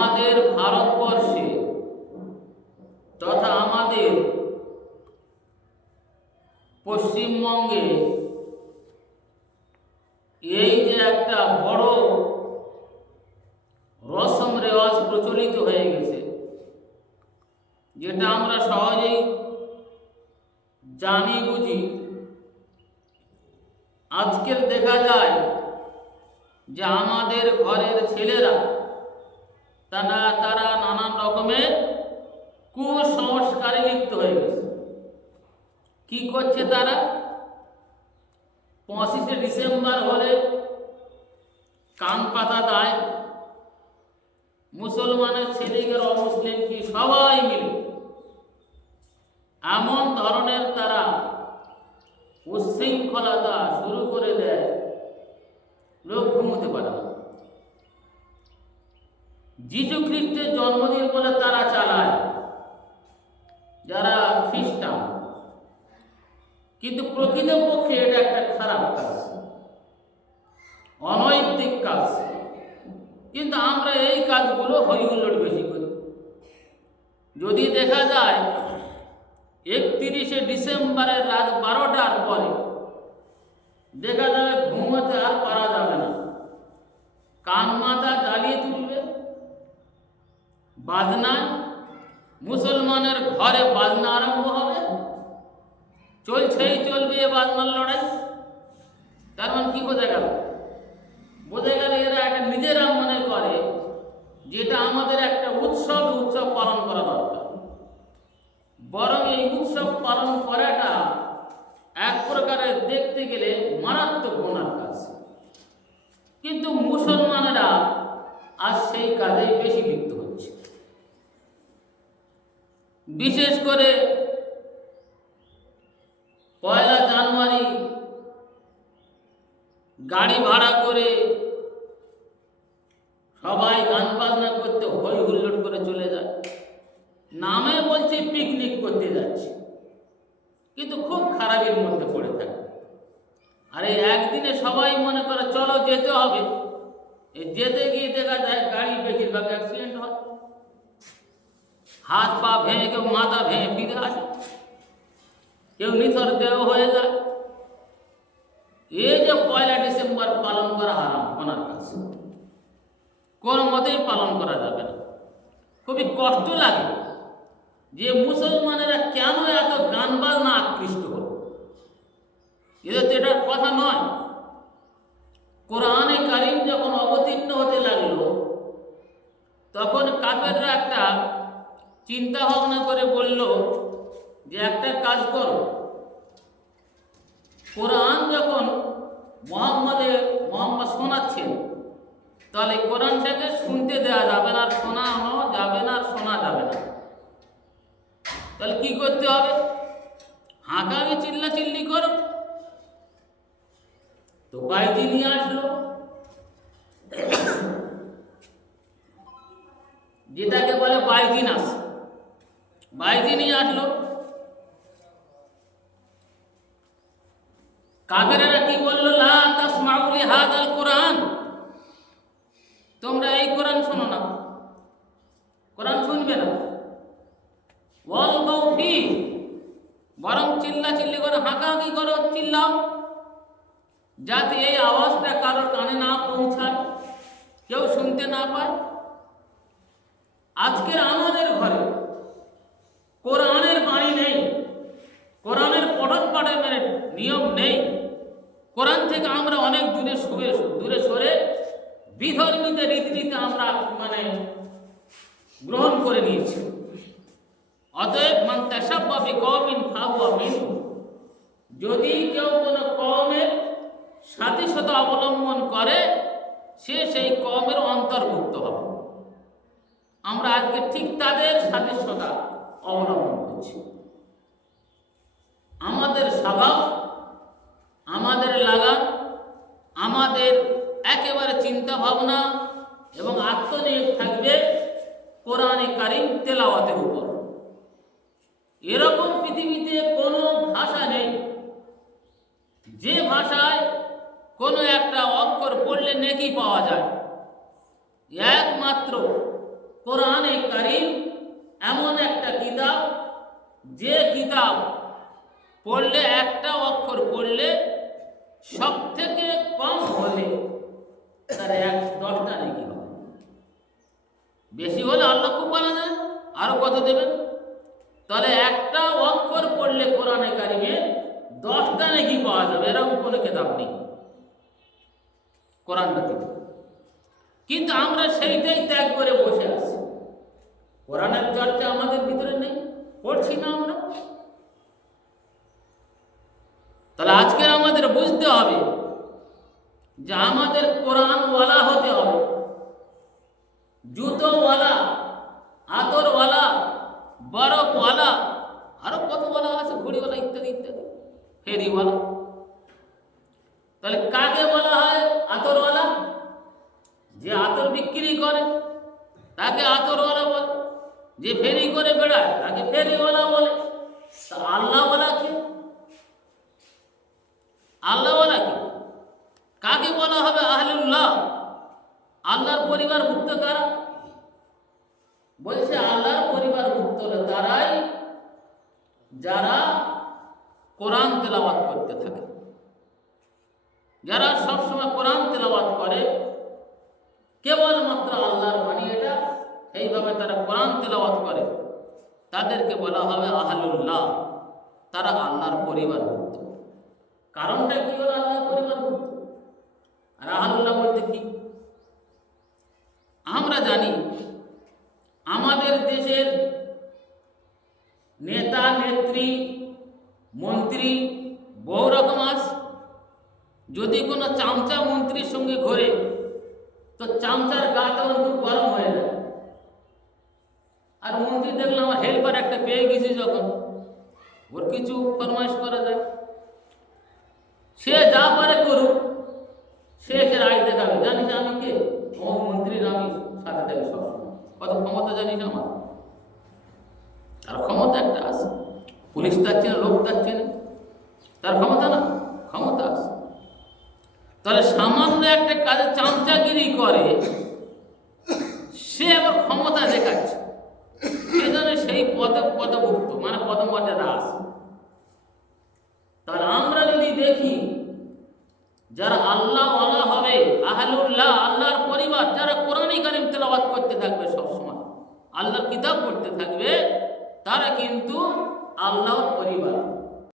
আমাদের ভারতবর্ষে তথা আমাদের পশ্চিমবঙ্গে এই যে একটা বড় রসম রেওয়াজ প্রচলিত হয়ে গেছে, যেটা আমরা সহজেই জানি, বুঝি। আজকের দেখা যায় যে আমাদের ঘরের ছেলেরা তারা তারা নানান রকমের কুসংস্কারে লিপ্ত হয়ে গেছে। কি করছে তারা? পঁচিশে ডিসেম্বর হলে কান পাতা দেয়। মুসলমানের ছেলেদের অমুসলিম কি সবাই মিলে এমন ধরনের তারা উচ্ছৃঙ্খলতা শুরু করে দেয় লোক ঘুমোতে পারে না। যিশু খ্রিস্টের জন্মদিন বলে তারা চালায়। যারা খ্রিস্টান। কিন্তু প্রকৃতপক্ষে এটা একটা খারাপ কাজ। অনৈতিক কাজ। কিন্তু আমরা এই কাজগুলো হই হুল্লোড় বেশি করি। যদি দেখা যায়, একত্রিশে ডিসেম্বরের রাত বারোটার পরে দেখা যাবে ঘুমোতে আর পারা যাবে না। কান, মাথা জ্বালিয়ে তুলবে বাজনা, মুসলমানের ঘরে বাজনা আরম্ভ হবে। চলছেই চলবে এ বাজনার লড়াই। তার মানে কি বোঝা গেল? বোঝা গেল এরা একটা নিজেরা মনে করে, যেটা আমাদের একটা উৎসব উৎসব পালন করা দরকার। বরং এই উৎসব পালন করাটা এক প্রকারের দেখতে গেলে মারাত্মক গোনার কাজ। কিন্তু মুসলমানেরা আজ সেই কাজেই বেশি লিপ্ত বিশেষ করে পয়লা জানুয়ারি গাড়ি ভাড়া করে সবাই গান বাজনা করতে হই হুল্লোড় করে চলে যায়। নামে বলছে পিকনিক করতে যাচ্ছে। কিন্তু খুব খারাপের মধ্যে পড়ে থাকে। আর এই একদিনে সবাই মনে করে, চলো যেতে হবে। যেতে গিয়ে দেখা যায় গাড়ি বেশিরভাগ অ্যাক্সিডেন্ট হয়। হাত পা ভেঙে কেউ মাথা ভেঙে ফিরে কেউ নিথর দেহ হয়ে যায়। এই যে পয়লা ডিসেম্বর পালন করা হারাম ওনার কাছে কোনো মতেই পালন করা যাবে না। খুবই কষ্ট লাগে যে মুসলমানেরা কেন এত গান বাজনা আকৃষ্ট হল? এদের তো এটার কথা নয়। কোরআনে কারিম যখন অবতীর্ণ হতে লাগল, তখন কাপেররা একটা চিন্তা ভাবনা করে বলল, যে একটা কাজ করো। কোরআন যখন মোহাম্মদের, মোহাম্মদ শোনাচ্ছেন, তাহলে কোরআনটাকে শুনতে দেওয়া যাবে না, আর শোনানো যাবে না, আর শোনা যাবে না। তাহলে কি করতে হবে? হাঁকাবে চিল্লা চিল্লি করো। তো বাইজি নিয়ে আসলো। যেটাকে বলে বাইজি নাচ। বাইজি নিয়ে আসলো। কাফেরেরা কি বলল? লা তাসমাউ লিহাদাল কোরআন। তোমরা এই কোরআন শোনো না। কোরআন শুনবে না। ওয়াল ফি বরং চিল্লা চিল্লি করে, হাঁকাহাঁকি করো, চিল্লাও। যাতে এই আওয়াজটা কারোর কানে না পৌঁছায়, কেউ শুনতে না পায়। আজকের আমাদের ঘরে কোরআনের বাণী নেই। কোরআনের পঠন পাঠনের নিয়ম নেই। কোরআন থেকে আমরা অনেক দূরে সরে দূরে সরে বিধর্মীদের রীতিনীতি আমরা মানে গ্রহণ করে নিয়েছি। অতএব মান তেসাব্বাবি কওমিন ফাহুয়া মিনহু। যদি কেউ কোনো কমের সাথে সাথে অবলম্বন করে, সে সেই কমের অন্তর্ভুক্ত হবে। আমরা আজকে ঠিক তাদের সাদৃশ্যতা অবলম্বন করছি। আমাদের স্বভাব, আমাদের লাগান আমাদের একেবারে চিন্তা ভাবনা এবং আত্মনিয়োগ থাকবে কোরআনে কারিম তেলাওয়াতের উপর। এরকম পৃথিবীতে কোনো ভাষা নেই। যে ভাষায় কোনো একটা অক্ষর পড়লে নেকি পাওয়া যায়। একমাত্র কোরআনে কারিম এমন একটা কিতাব, যে কিতাব পড়লে একটা অক্ষর পড়লে সব থেকে কম হলে তার এক দশটা নাকি হবে। বেশি হলে আল্লাহ খুব ভালো যায় আরও কত দেবেন? তাহলে একটা অক্ষর পড়লে কোরআনে কারিমে দশটা নাকি পাওয়া যাবে, এরকম কোনো কেতাব নেই। কোরআন কিন্তু আমরা সেইটাই ত্যাগ করে বসে আছি। কোরআনের চর্চা আমাদের ভিতরে নেই, পড়ছি না আমরা। তাহলে আজকে আমাদের বুঝতে হবে যে আমাদের কোরআনওয়ালা হতে হবে। জুতোওয়ালা, আতরওয়ালা, বরফওয়ালা, আরও কতওয়ালা আছে, ঘড়িওয়ালা ইত্যাদি ইত্যাদি ফেরিওয়ালা তাহলে কাকে বলা হয়? আতরওয়ালা। যে আতর বিক্রি করে, তাকে আতরওয়ালা যে ফেরি করে বেড়ায়, তাকে ফেরিওয়ালা বলে। আল্লাহওয়ালা কে? আল্লাহওয়ালা কে? কাকে বলা হবে আহলুল্লাহ? আল্লাহর পরিবার ভুক্ত কারা? বলছে, আল্লাহর পরিবার ভুক্ত হলো তারাই যারা কোরআন তেলাওয়াত করতে থাকে। যারা সবসময় কোরআন তেলাওয়াত করে, কেবলমাত্র আল্লাহর এটা এইভাবে তারা কোরআন তেলাওয়াত করে। তাদেরকে বলা হবে আহলুল্লাহ। তারা আল্লাহর পরিবারভুক্ত কারণটা কি হলো আল্লাহর পরিবারভুক্ত আর আহলুল্লাহ বলতে কি? আমরা জানি আমাদের দেশের নেতা, নেত্রী, মন্ত্রী বহু রকম আছে। যদি কোনো চামচা মন্ত্রীর সঙ্গে ঘোরে, তো চামচার গা তখন খুব গরম হয়ে যায়। আর মন্ত্রী দেখলাম আমার হেল্পার একটা পেয়ে গেছি যখন। ওর কিছু ফরমাইশ করা যায়। সে যা পারে করুক, সে এসে রায় দেখাবে। জানিস আমি কে? ও মন্ত্রীর আমি সাথে থাকি সবসময়। কত ক্ষমতা জানিস আমার? তার ক্ষমতা একটা আছে। পুলিশ থাকছে না লোক থাকছে না তার ক্ষমতা না, ক্ষমতা আছে। তাহলে সামান্য একটা কাজে চামচাগিরি করে, সে আবার ক্ষমতা দেখাচ্ছে। পদভুক্ত মানে পদমর্যাদা আছে। তাহলে আমরা যদি দেখি, যারা আল্লাহ আল্লাহ হবে, আহলুল্লাহ, আল্লাহর পরিবার, যারা কোরআনই কারিম তেলাবাদ করতে থাকবে সবসময়, আল্লাহর কিতাব পড়তে থাকবে, তারা কিন্তু আল্লাহর পরিবার।